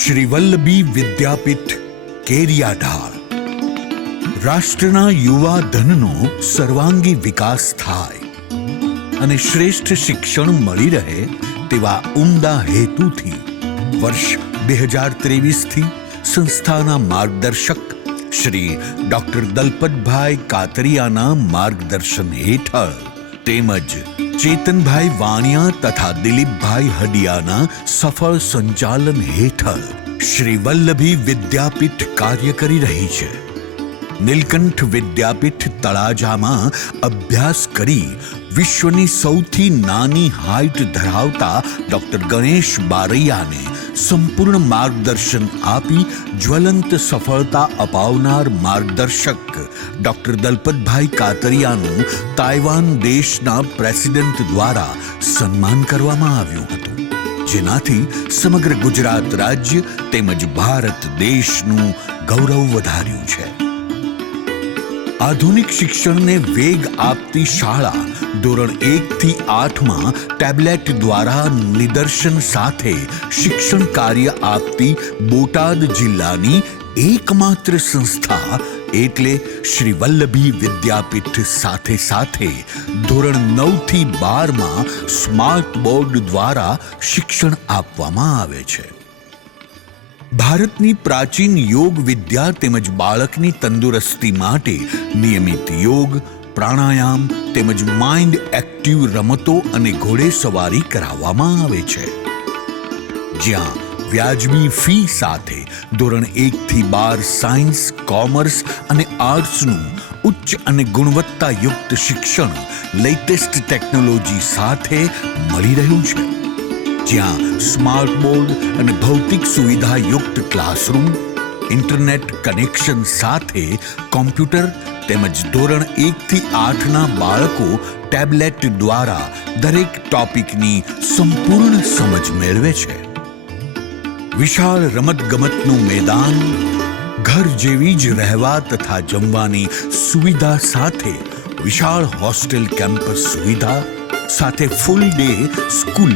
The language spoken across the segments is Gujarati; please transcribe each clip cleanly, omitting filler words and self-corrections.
શ્રી વલ્લભી વિદ્યાપીઠ કેરિયાઢાળ રાષ્ટ્રના યુવા ધનનો સર્વાંગી વિકાસ થાય અને શ્રેષ્ઠ શિક્ષણ મળી રહે તેવા ઉમદા હેતુથી વર્ષ 2023થી સંસ્થાના માર્ગદર્શક શ્રી ડોક્ટર દલપતભાઈ કાતરિયાના માર્ગદર્શન હેઠળ તેમજ ચેતનભાઈ વાણિયા તથા દિલીપભાઈ હડિયાના સફળ સંચાલન હેઠળ શ્રી વલ્લભી વિદ્યાપીઠ કાર્ય કરી રહી છે. નીલકંઠ વિદ્યાપીઠ તળાજામાં અભ્યાસ કરી વિશ્વની સૌથી નાની હાઇટ ધરાવતા ડોક્ટર ગણેશ બારૈયાને સંપૂર્ણ માર્ગદર્શન આપી જ્વલંત સફળતા અપાવનાર માર્ગદર્શક ડોક્ટર દલપતભાઈ કાતરિયાનું તાઇવાન દેશના પ્રેસિડેન્ટ દ્વારા સન્માન કરવામાં આવ્યું હતું, જેનાથી સમગ્ર ગુજરાત રાજ્ય તેમજ ભારત દેશનું ગૌરવ વધાર્યું છે. આધુનિક શિક્ષણને વેગ આપતી શાળા ધોરણ 1 થી 8માં ટેબ્લેટ દ્વારા નિદર્શન સાથે શિક્ષણ કાર્ય આપતી બોટાદ જિલ્લાની એકમાત્ર સંસ્થા એટલે શ્રી વલ્લભી વિદ્યાપીઠ સાથે સાથે ધોરણ 9 થી 12માં સ્માર્ટ બોર્ડ દ્વારા શિક્ષણ આપવામાં આવે છે. ભારતની પ્રાચીન યોગ વિદ્યા તેમજ બાળકની તંદુરસ્તી માટે નિયમિત યોગ, પ્રાણાયામ તેમજ માઇન્ડ એક્ટિવ રમતો અને ઘોડેસવારી કરાવવામાં આવે છે. જ્યાં વ્યાજબી ફી સાથે ધોરણ 1 થી 12 સાયન્સ, કોમર્સ અને આર્ટ્સનું ઉચ્ચ અને ગુણવત્તાયુક્ત શિક્ષણ લેટેસ્ટ ટેકનોલોજી સાથે મળી રહ્યું છે. જ્યાં સ્માર્ટ બોર્ડ અને ભૌતિક સુવિધાયુક્ત ક્લાસરૂમ, ઇન્ટરનેટ કનેક્શન સાથે કોમ્પ્યુટર તેમજ ધોરણ 1 થી 8ના બાળકો ટેબ્લેટ દ્વારા દરેક ટોપિકની સંપૂર્ણ સમજ મેળવે છે. વિશાળ રમતગમતનું મેદાન, ઘર જેવી જ રહેવા તથા જમવાની સુવિધા સાથે વિશાળ હોસ્ટેલ કેમ્પસ સુવિધા સાથે ફૂલ ડે સ્કૂલ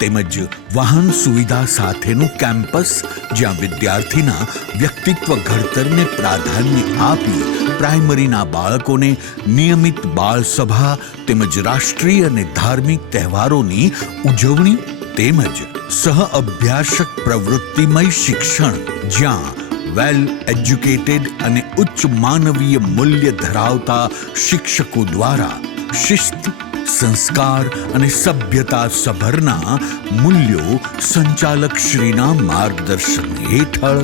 તેમજ વાહન સુવિધા સાથેનું કેમ્પસ, જ્યાં વિદ્યાર્થીના વ્યક્તિત્વ ઘડતરને પ્રાધાન્ય આપી પ્રાઇમરીના બાળકોને નિયમિત બાળસભા તેમજ રાષ્ટ્રીય અને ધાર્મિક તહેવારોની ઉજવણી તેમજ સહ અભ્યાસક પ્રવૃત્તિમય શિક્ષણ, જ્યાં વેલ એજ્યુકેટેડ અને ઉચ્ચ માનવીય મૂલ્ય ધરાવતા શિક્ષકો દ્વારા શિસ્ત, સંસ્કાર અને સભ્યતા સભરના મૂલ્યો સંચાલક શ્રીના માર્ગદર્શન હેઠળ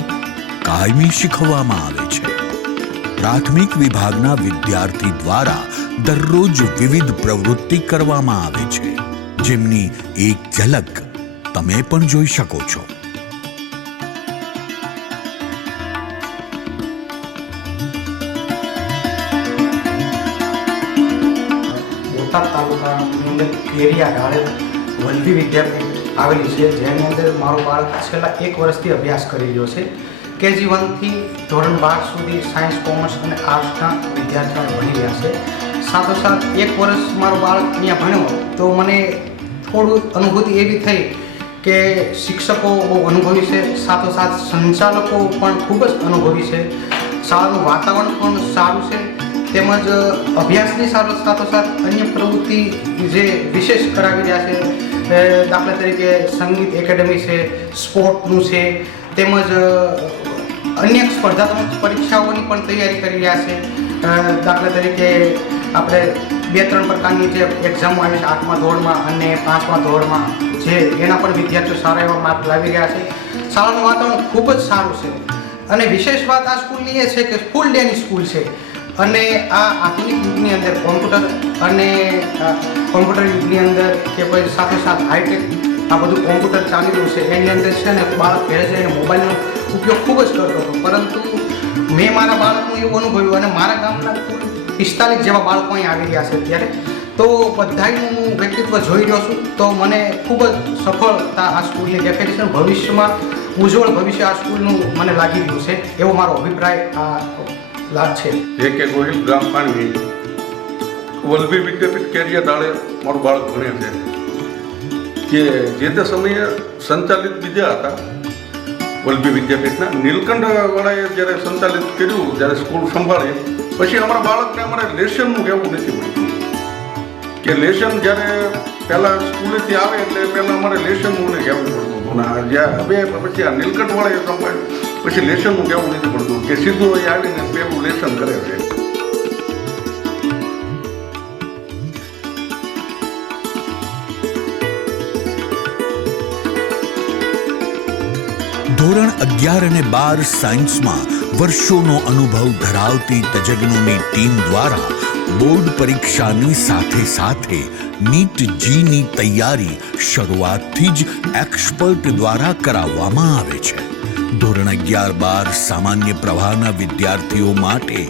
કાયમી શીખવવામાં આવે છે. પ્રાથમિક વિભાગના વિદ્યાર્થી દ્વારા દરરોજ વિવિધ પ્રવૃત્તિ કરવામાં આવે છે, જેમની એક ઝલક તમે પણ જોઈ શકો છો. બોટાદ તાલુકાની અંદર કેરિયાઢાળ વલ્લભી વિદ્યાપીઠ આવેલી છે, જેની અંદર મારો બાળક છેલ્લા 1 વર્ષથી અભ્યાસ કરી રહ્યો છે. KG 1થી ધોરણ 12 સુધી સાયન્સ, કોમર્સ અને આર્ટ્સના વિદ્યાર્થીઓ ભણી રહ્યા છે. સાથોસાથ 1 વર્ષ મારો બાળક અહીંયા ભણ્યો તો મને થોડું અનુભૂતિ એવી થઈ કે શિક્ષકો બહુ અનુભવી છે, સાથોસાથ સંચાલકો પણ ખૂબ જ અનુભવી છે, શાળાનું વાતાવરણ પણ સારું છે, તેમજ અભ્યાસની સાથોસાથ અન્ય પ્રવૃત્તિ જે વિશેષ કરાવી રહ્યા છે, દાખલા તરીકે સંગીત એકેડમી છે, સ્પોર્ટનું છે, તેમજ અન્ય સ્પર્ધાત્મક પરીક્ષાઓની પણ તૈયારી કરી રહ્યા છે. દાખલા તરીકે આપણે 2-3 પ્રકારની જે એક્ઝામો આવી છે 8મા ધોરણમાં અને 5મા ધોરણમાં, જે એના પણ વિદ્યાર્થીઓ સારા એવા માર્ક લાવી રહ્યા છે. શાળાનું વાતાવરણ ખૂબ જ સારું છે અને વિશેષ વાત આ સ્કૂલની એ છે કે ફૂલ ડેની સ્કૂલ છે અને આ આધુનિક યુગની અંદર કોમ્પ્યુટર યુગની અંદર કે પછી સાથોસાથ હાઈટેક આ બધું કોમ્પ્યુટર ચાલી રહ્યું છે, એની અંદર છે ને બાળક ઘરે જઈને મોબાઈલનો ઉપયોગ ખૂબ જ કરતો હતો. પરંતુ મેં મારા બાળકનું એવું અનુભવ્યું અને મારા ગામના કુલ 45 જેવા બાળકો અહીં આવી રહ્યા છે અત્યારે, તો બધાનું હું વ્યક્તિત્વ જોઈ રહ્યો છું તો મને ખૂબ જ સફળતા આ સ્કૂલની દેખાઈ છે. ભવિષ્યમાં ઉજ્જવળ ભવિષ્ય આ સ્કૂલનું મને લાગી રહ્યું છે, એવો મારો અભિપ્રાય લાભ છે. કે ગોહિલ ગામ પાણી વલ્લભી વિદ્યાપીઠ કેરિયાઢાળે મારું બાળક ભણે છે કે જે તે સમયે સંચાલિત બીજા હતા વલ્લભી વિદ્યાપીઠના નીલકંઠવાળાએ જ્યારે સંચાલિત કર્યું, જ્યારે સ્કૂલ સંભાળી, પછી અમારા બાળકને અમારે લેસનનું કહેવું નથી પડતું કે લેસન જ્યારે પહેલાં સ્કૂલેથી આવે એટલે પહેલાં અમારે લેસનનું ને કહેવું પડતું હતું. ને જ્યાં હવે પછી આ નીલકંઠવાળાએ સંભાળ્યું પછી લેસનનું કહેવું નથી પડતું કે સીધું અહીં આવીને પહેલું લેસન કરે છે. ધોરણ 11 અને 12 સાયન્સમાં વર્ષોનો અનુભવ ધરાવતી તજજ્ઞોની ટીમ દ્વારા બોર્ડ પરીક્ષાની સાથે સાથે નીટ જીની તૈયારી શરૂઆતથી જ એક્સપર્ટ દ્વારા કરાવવામાં આવે છે. ધોરણ 11-12 સામાન્ય પ્રવાહના વિદ્યાર્થીઓ માટે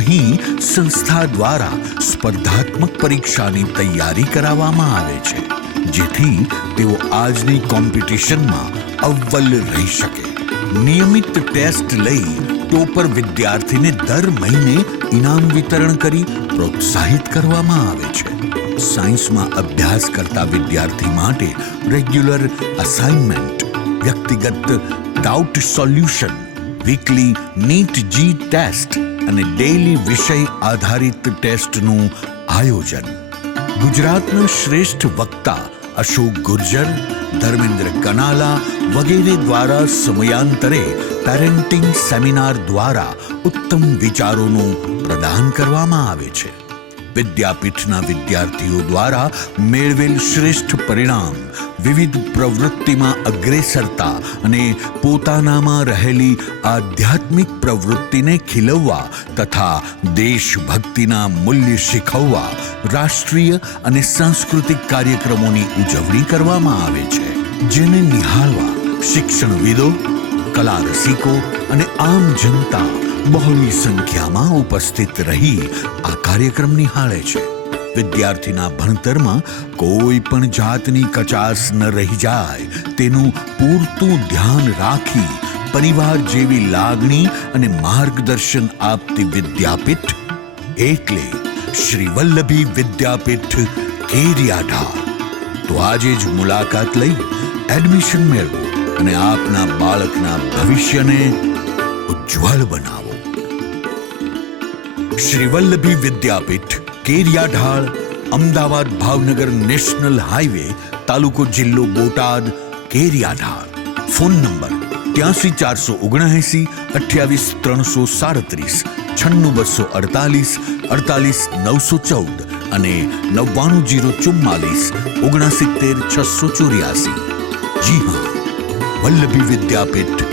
અહીં સંસ્થા દ્વારા સ્પર્ધાત્મક પરીક્ષાની તૈયારી કરાવવામાં આવે છે, જેથી તેઓ આજની કોમ્પિટિશનમાં અવ્વલ રહી શકે. નિયમિત ટેસ્ટ લઈ ટોપર વિદ્યાર્થીને દર મહિને ઇનામ વિતરણ કરી પ્રોત્સાહિત કરવામાં આવે છે. સાયન્સમાં અભ્યાસ કરતા વિદ્યાર્થી માટે રેગ્યુલર અસાઇનમેન્ટ, વ્યક્તિગત doubt solution, weekly NEET JEE test અને ડેઇલી વિષય આધારિત ટેસ્ટનું આયોજન. ગુજરાતના શ્રેષ્ઠ વક્તા અશોક ગુર્જર, ધર્મેન્દ્ર કનાલા વગેરે દ્વારા સમયાંતરે પેરેન્ટિંગ સેમિનાર દ્વારા ઉત્તમ વિચારોનું પ્રદાન કરવામાં આવે છે. વિદ્યાપીઠના વિદ્યાર્થીઓ દ્વારા મેળવેલ શ્રેષ્ઠ પરિણામ વિવિધ પ્રવૃત્તિમાં અગ્રેસરતા અને પોતાનામાં રહેલી આધ્યાત્મિક પ્રવૃત્તિને ખીલવવા તથા દેશભક્તિના મૂલ્ય શીખવવા રાષ્ટ્રીય અને સાંસ્કૃતિક કાર્યક્રમોની ઉજવણી કરવામાં આવે છે, જેને નિહાળવા શિક્ષણવિદો, કલા રસિકો અને આમ જનતા બહોળી સંખ્યામાં ઉપસ્થિત રહી આ કાર્યક્રમ નિહાળે છે. વિદ્યાર્થીના ભણતરમાં કોઈ પણ જાતની કચાશ ન રહી જાય તેનું પૂરતું ધ્યાન રાખી પરિવાર જેવી લાગણી અને માર્ગદર્શન આપતી વિદ્યાપીઠ એટલે શ્રી વલ્લભી વિદ્યાપીઠ કેરિયાઢાળ. તો આજે જ મુલાકાત લઈ એડમિશન મેળવો અને આપના બાળકના ભવિષ્યને ઉજ્જવળ બનાવો. શ્રી વલ્લભી વિદ્યાપીઠ કેરિયાઢાળ, અમદાવાદ ભાવનગર નેશનલ હાઈવે, તાલુકો જિલ્લો બોટાદ, કેરિયાઢાળ. ફોન નંબર 83 479 28 337 96248 48 914 અને 99044 69 684. જી હા, વલ્લભી વિદ્યાપીઠ